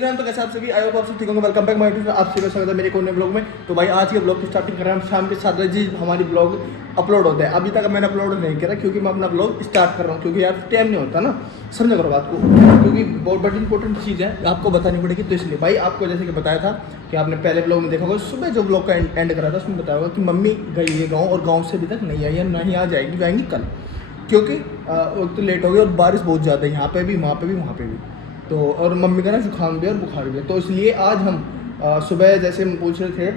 तो कैसे आप सभी आए हो आप सब ठीक होंगे। वेलकम बैक माय यूट्यूब, आप सभी का स्वागत है मेरे एक और नए ब्लॉग में। तो भाई आज के ब्लॉग की स्टार्टिंग कर रहे हैं हम शाम के 7 बजे हमारी ब्लॉग अपलोड होता है। अभी तक मैंने अपलोड नहीं करा क्योंकि मैं अपना ब्लॉग स्टार्ट कर रहा हूँ, क्योंकि यार टाइम नहीं होता ना, समझ करो बात को, क्योंकि बहुत बड़ी इंपॉर्टेंट चीज़ है आपको बतानी पड़ेगी। तो इसलिए भाई आपको जैसे कि बताया था कि आपने पहले ब्लॉग में देखा होगा, सुबह जो ब्लॉग का एंड करा था उसमें बताया होगा कि मम्मी गई है गाँव और गाँव से अभी तक नहीं आई है, नहीं आ जाएगी कल, क्योंकि वक्त तो लेट हो गया और बारिश बहुत ज़्यादा है यहाँ पे भी, वहाँ पे भी, वहाँ पे भी। तो और मम्मी का ना जुकाम भी और बुखार भी है, तो इसलिए आज हम सुबह जैसे हम पूछ रहे थे,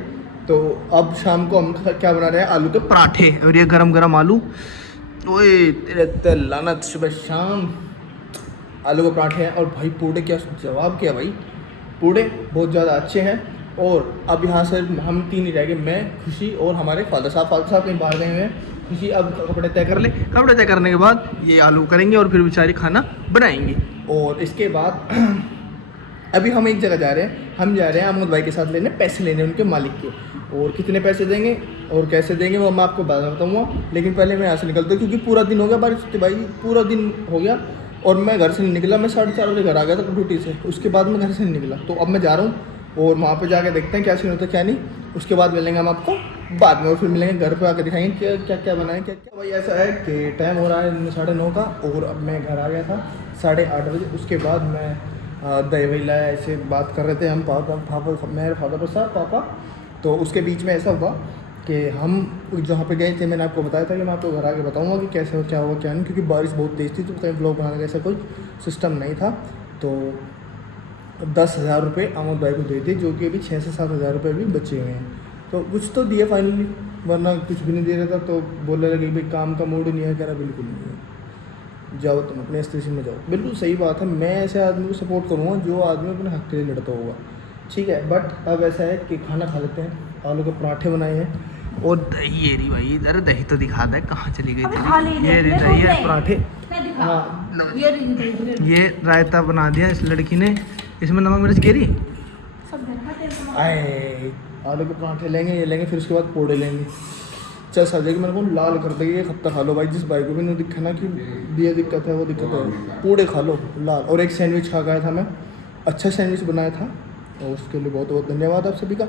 तो अब शाम को हम क्या बना रहे हैं, आलू के पराठे। और ये गरम गरम आलू, ओए तेरे ते लानत, सुबह शाम आलू के पराठे हैं। और भाई पूड़े, क्या जवाब किया भाई, पूड़े बहुत ज़्यादा अच्छे हैं। और अब यहाँ से हम तीन ही रह गए, मैं, खुशी और हमारे फादर साहब कहीं बाहर गए हुए हैं। खुशी अब कपड़े तय कर ले, कपड़े तय करने के बाद ये आलू करेंगे और फिर बेचारी खाना बनाएंगी। और इसके बाद अभी हम एक जगह जा रहे हैं, हम जा रहे हैं अमोद भाई के साथ लेने, पैसे लेने उनके मालिक के। और कितने पैसे देंगे और कैसे देंगे वो मैं आपको बाद में बताऊँगा, लेकिन पहले मैं यहाँ से निकलता हूँ क्योंकि पूरा दिन हो गया बारिश से भाई, पूरा दिन हो गया और मैं घर से नहीं निकला। मैं 4:30 बजे घर आ गया था ड्यूटी से, उसके बाद मैं घर से नहीं निकला। तो अब मैं जा रहा हूँ और वहाँ पे जाके देखते हैं क्या सीन होता है क्या नहीं। उसके बाद मिलेंगे हम आपको बाद में, और फिर मिलेंगे घर पे आकर दिखाएंगे क्या क्या क्या बनाए क्या क्या। भाई ऐसा है कि टाइम हो रहा है 9:30 का और अब मैं घर आ गया था 8:30 बजे। उसके बाद मैं दही वही लाया, ऐसे बात कर रहे थे हम पापा मेरे फादर साहब पापा। तो उसके बीच में ऐसा हुआ कि हम जहाँ पे गए थे, मैंने आपको बताया था कि मैं आपको घर आके बताऊँगा कि कैसे हो क्या हुआ क्या नहीं, क्योंकि बारिश बहुत तेज़ थी तो कहीं ब्लॉग बनाने का ऐसा कोई सिस्टम नहीं था। तो 10,000 रुपये अमोद भाई को दे दिए, जो कि अभी 6 से 7,000 रुपये भी बचे हुए हैं। तो कुछ तो दिए फाइनली, वरना कुछ भी नहीं दे रहा था। तो बोलने लगे भाई काम का मूड नहीं है, कह रहा बिल्कुल नहीं है, जाओ तुम अपने स्टेशन में जाओ। बिल्कुल सही बात है, मैं ऐसे आदमी को सपोर्ट करूँगा जो आदमी अपने हक के लिए लड़ता होगा, ठीक है। बट अब ऐसा है कि खाना खा लेते हैं, आलू के पराठे बनाए हैं और दही। ये रही भाई, अरे दही तो दिखा दे, कहाँ चली गई दही? ये रही दही है, पराठे। हाँ, ये रायता बना दिया इस लड़की ने, इसमें नमक मिर्च गिरी। आए आलू के पराठे लेंगे, ये लेंगे, फिर उसके बाद पोड़े लेंगे। चल सब जगह मेरे को लाल कर देगी, एक हफ्ता खा लो भाई। जिस भाई को भी नहीं दिखा ना कि ये दिक्कत है वो दिक्कत है, पूड़े खा लो लाल। और एक सैंडविच खा गया था मैं, अच्छा सैंडविच बनाया था, और उसके लिए बहुत बहुत धन्यवाद आप सभी का।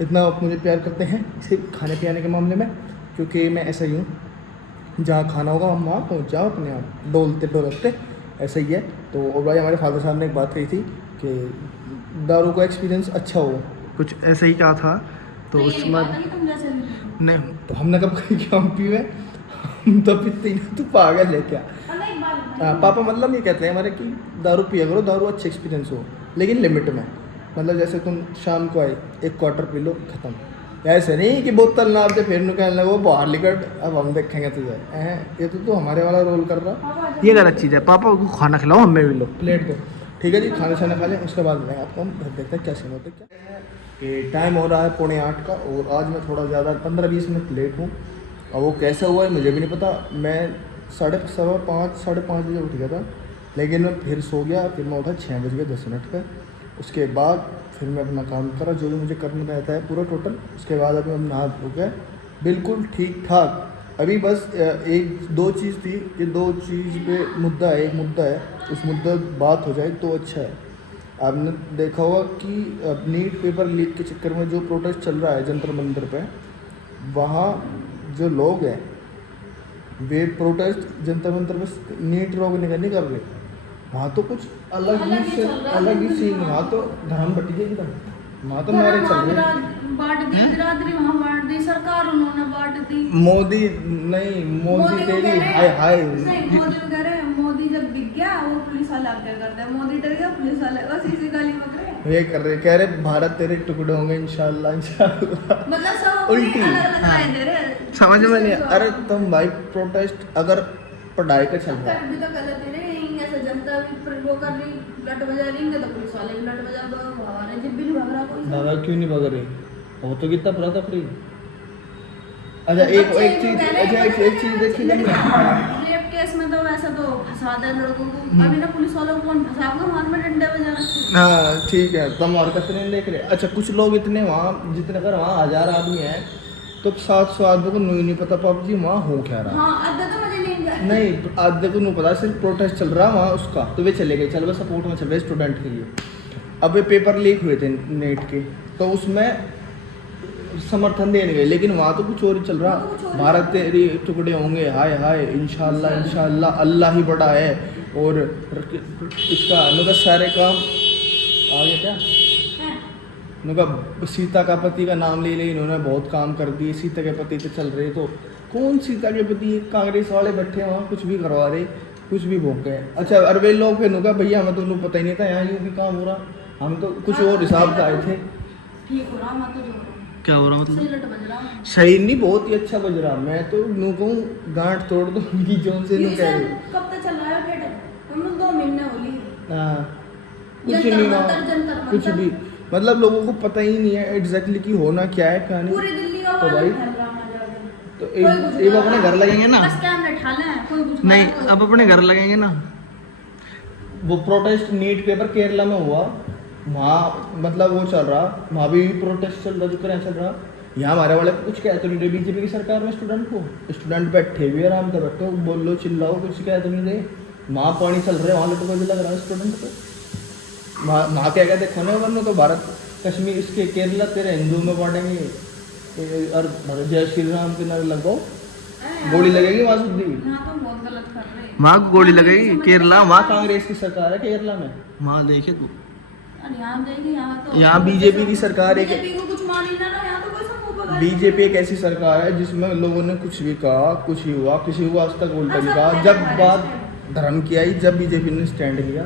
इतना आप मुझे प्यार करते हैं सिर्फ खाने पीने के मामले में, क्योंकि मैं ऐसा ही हूँ, जहाँ खाना होगा हम वहाँ पहुँच जाओ अपने आप, डोलते डोलते, ऐसा ही है। तो और भाई हमारे फादर साहब ने एक बात कही थी कि दारू का एक्सपीरियंस अच्छा हो, कुछ ऐसा ही कहा था। तो उसके बाद नहीं, तो हमने कब कही कि हम पीवे, हम तो पीते ही, तू पागल है क्या? पापा मतलब ये कहते हैं हमारे कि दारू पिया करो, दारू अच्छा एक्सपीरियंस हो लेकिन लिमिट में। मतलब जैसे तुम शाम को आए, एक क्वार्टर पी लो, ख़त्म। ऐसे नहीं कि बोतल ना आपसे फिर निकालने लगो, बाहर निकट, अब हम देखेंगे तुझे। ये तो हमारे वाला रोल कर रहा, ये गलत चीज़ है। पापा को खाना खिलाओ, हमें भी लो, प्लेट दो, ठीक है जी। खाना छाना खा लें, उसके बाद मैं आपको हम घर देखते हैं क्या सीन होता है क्या है। कि टाइम हो रहा है 7:45 का, और आज मैं थोड़ा ज़्यादा 15-20 मिनट लेट हूँ। और वो कैसे हुआ है मुझे भी नहीं पता। मैं 5:30 साढ़े 5 बजे उठ गया था, लेकिन मैं फिर सो गया। फिर मैं उठा 6:10 पर। उसके बाद फिर मैं अपना काम करा जो भी मुझे करना रहता है पूरा टोटल। उसके बाद अभी हम नहा धो गए बिल्कुल ठीक ठाक। अभी बस एक दो चीज़ थी कि दो चीज़ पे मुद्दा है, एक मुद्दा है, उस मुद्दा बात हो जाए तो अच्छा है। आपने देखा होगा कि नीट पेपर लीक के चक्कर में जो प्रोटेस्ट चल रहा है जंतर मंतर पे, वहाँ जो लोग हैं वे प्रोटेस्ट जंतर मंतर पे नीट रोकने का नहीं कर रहे। वहाँ तो कुछ अलग ही सीन, वहाँ तो धर्म बटी है एकदम, वहाँ तो मेरे चल रहे सरकार उन्होंने बांट दी। मोदी नहीं, मोदी तेरी हाय हाय। मोदी जब बिक गया वो पुलिस वाला क्या करते हैं, मोदी डर गया पुलिस वाले बस इसी गाली बक रहे। ये कर रहे, कह रहे भारत तेरे टुकड़े होंगे इंशाल्लाह इंशाल्लाह, मतलब सब उल्टी दे रहे, समझ में नहीं। अरे तुम भाई प्रोटेस्ट अगर पढ़ाई का चल रहा है भी तो गलत है रे, ऐसे जनता भी वो कर रही, लट बजा रही है तो पुलिस वाले भी लट बजा दो, हमारे जब भी नहीं भाग रहा कोई। दादा क्यों नहीं भाग रही, वो तो कितना बुरा था फ्री। अच्छा एक चीज, अच्छा एक चीज देखी नहीं, रेप केस में तो वैसे तो फंसा दे लड़कों को, अभी ना पुलिस वालों को कौन फंसाएगा, मार में डंडे बजा। हाँ ठीक है, तुम और कितने नहीं देख रहे। अच्छा कुछ लोग इतने वहाँ, जितने अगर वहाँ 1000 आदमी हैं तो 700 आदमी को नहीं पता पबजी वहाँ हो क्या रहा। हाँ आधा तो मुझे नहीं आधे को नहीं पता, सिर्फ प्रोटेस्ट चल रहा है वहाँ उसका, तो वे चले गए, चल बस सपोर्ट में चल रहे स्टूडेंट के लिए। अब ये पेपर लीक हुए थे नेट के, तो उसमें समर्थन देने गए, लेकिन वहाँ तो कुछ और ही चल वहाँ तो कुछ रहा। और ही भारत चल रहा। तेरी टुकड़े होंगे, हाय हाय इंशाल्लाह इंशाल्लाह, अल्लाह ही बड़ा है। और इसका उनका सारे काम आ गया क्या, हैं? उनका सीता का पति का नाम ले ले, इन्होंने बहुत काम कर दिए, सीता के पति पे चल रहे। तो कौन सीता के पति, कांग्रेस वाले बैठे हैं वहाँ, कुछ भी करवा रहे, कुछ भी भोंके हैं। अच्छा अरबे लोग फिर उनका भैया हमें तो उन्हें पता ही नहीं था यहाँ यूँ भी काम हो रहा, हम तो कुछ और हिसाब से आए थे। ठीक हो रहा, मैं तो जो रहा हूँ। क्या हो रहा सही लट बज रहा हूँ। सही नहीं, बहुत ही अच्छा बज रहा। मैं तो नू कहूँ गांठ तोड़ दो उनकी जोन से, नू ये कह सब कब तक चल रहा है थिएटर? हम लोग 2 महीने होली है। हाँ कुछ जंतर नहीं मंतर, हुआ, जंतर कुछ मंतर। भी, मतलब लोगों को पता ही नहीं है एग्जैक्टली कि होना क्या है कहानी। पूरी दिल्ली का तो वाला भाई फैल रहा है जाके। तो कोई कुछ एक कर अपने रहा घर है। लगेंगे ना, बस कैमरे ठाले हैं, कोई कुछ कर नहीं रहा है, अब अपने घर लगेंगे ना। वो प्रोटेस्ट नीट पेपर केरला में हुआ, वहाँ मतलब वो चल रहा, वहाँ भी प्रोटेस्ट चल रहा, जितना चल रहा। यहाँ हमारे वाले कुछ कहते नहीं, बीजेपी की सरकार में स्टूडेंट को, स्टूडेंट बैठे भी आराम से बैठो, बोल लो चिल्लाओ, कुछ कहते नहीं दे। वहाँ पानी चल रहे, वहाँ लटको भी लग रहा है स्टूडेंट को। वहाँ क्या कहते देखो ना, वरना तो भारत कश्मीर इसके केरला तेरे हिंदू में बांटेंगे, और जय श्री राम के नारे लगवाओ, हैं? गोली लगेगी वहाँ सीधी। यहाँ तो बहुत गलत कर रहे हैं। वहाँ को गोली यहाँ तो लगेगी समझ केरला, में वहाँ आ रहा है। कांग्रेस की सरकार है केरला में, वहाँ देखे तू। और यहाँ देखिए, यहाँ तो यहाँ बीजेपी की सरकार है कि- बीजेपी को कुछ मान ही ना, यहाँ तो कोई सबको पकड़ बीजेपी एक ऐसी सरकार है जिसमें लोगों ने कुछ भी कहा, कुछ ही हुआ, किसी को आज तक उल्टा नहीं कहा। जब बात धर्म की आई, जब बीजेपी ने स्टैंड लिया,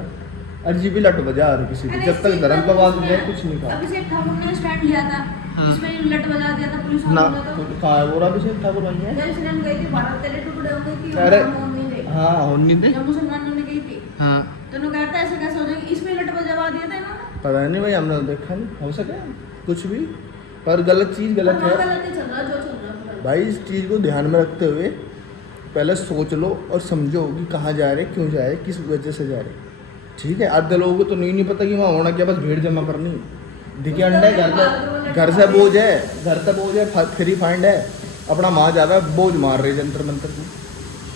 अरजीबी लट बजा रही किसी की, जब तक धर्म का बात नहीं कुछ नहीं कहा। अभिषेक ठाकुर ने स्टैंड लिया था, हाँ। इसमें लट बजा दिया था पुलिस ना वालों ने। तो कहाँ है वो अभिषेक ठाकुर नहीं है। जय श्री राम गई थी, भारत तेरे टुकड़े हो गई थी, अरे और हम नहीं देखे। हाँ होनी दे, जब मुसलमानों ने गई थी, हाँ तो उन्होंने कहता है ऐसे कैसे हो जाएगी, इसमें लट बजवा दिया था इन्होंने। पता नहीं भाई, हमने तो देखा नहीं, हो सके कुछ भी, पर गलत चीज़ गलत हाँ, है गलत ही चल रहा है, जो चल रहा है पूरा। भाई। इस चीज़ को ध्यान में रखते हुए पहले सोच लो और समझो कि कहाँ जा रहे, क्यों जा रहे, किस वजह से जा रहे। ठीक है, आधे लोगों को तो नहीं पता कि वहाँ होना क्या, बस भीड़ जमा करनी। देखिए अंडा है घर से बोझ है, घर से बोझ है, फ्री फाइंड है, अपना माँ जा रहा है, बोझ मार रही है जंतर मंतर की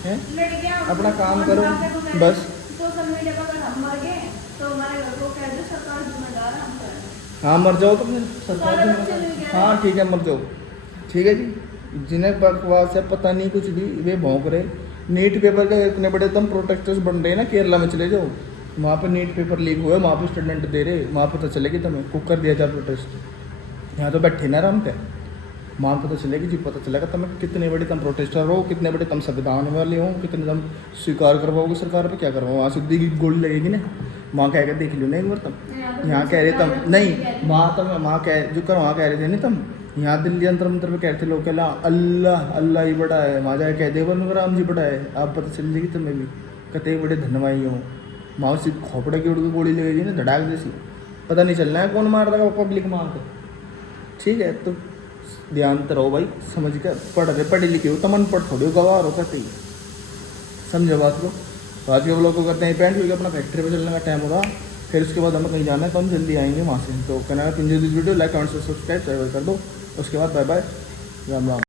है। लड़कियां अपना काम और करो, बातें तो करें। बस। सोशल मीडिया पर अगर हम मर गए तो हमारे घर को कह दे सरकार जिम्मेदार है, हम करेंगे। हाँ मर जाओ तो फिर सरकार सारे की बच्चे मदद- नहीं कह रहे। हाँ ठीक है मर जाओ, ठीक है जी। जिन्हें बकवास है पता नहीं कुछ भी, वे भौंक रहे। नीट पेपर का इतने बड़े दम प्रोटेक्टर्स बन रहे हैं ना, केरला में चले जाओ, वहाँ पे नीट पेपर लीक हुए, वहाँ पे स्टूडेंट दे रहे, वहाँ पता चलेगी तुम्हें, कुक कर दिया जाए प्रोटेस्ट। यहाँ तो बैठे ना आराम पे, वहाँ पता चलेगी जी, पता चलेगा तुम्हें कितने बड़े तुम प्रोटेस्टर हो, कितने बड़े तुम संविधान वाले हो, कितने तुम स्वीकार करवाओगे सरकार पे, क्या करवाओ। वहाँ सीधी गोली लगेगी ना, वहाँ कह के देख लो ना एक बार तुम। यहाँ कह रहे तुम नहीं, वहाँ कह जो कर वहाँ कह रहे थे नहीं तुम, यहाँ दिल्ली अंतर मंतर में कहते लोग कहला अल्लाह अल्लाह ही बड़ा है, वहाँ जाके कह दे बन राम जी बड़ा है, आप पता चल जाएगी तुम्हें भी कते बड़े धनवाई हो। वहाँ से खोपड़ा की उड़ के गोली लगेगी ना धड़ाक जैसी, पता नहीं चलना है कौन मार देगा, पब्लिक मार दे। ठीक है, तो ध्यान तो रहो भाई, समझ कर पढ़े लिखे हो, तमन पढ़ थोड़ी गवार हो सकती, समझो बात को। तो आज के लोग को करते हैं पेंट, क्योंकि अपना फैक्ट्री पे चलने का टाइम हो रहा, फिर उसके बाद हमें कहीं जाना है तो हम जल्दी आएंगे वहाँ से। तो कहना है वीडियो लाइक कमेंट सब्सक्राइब कर दो, उसके बाद बाय बाय, राम राम।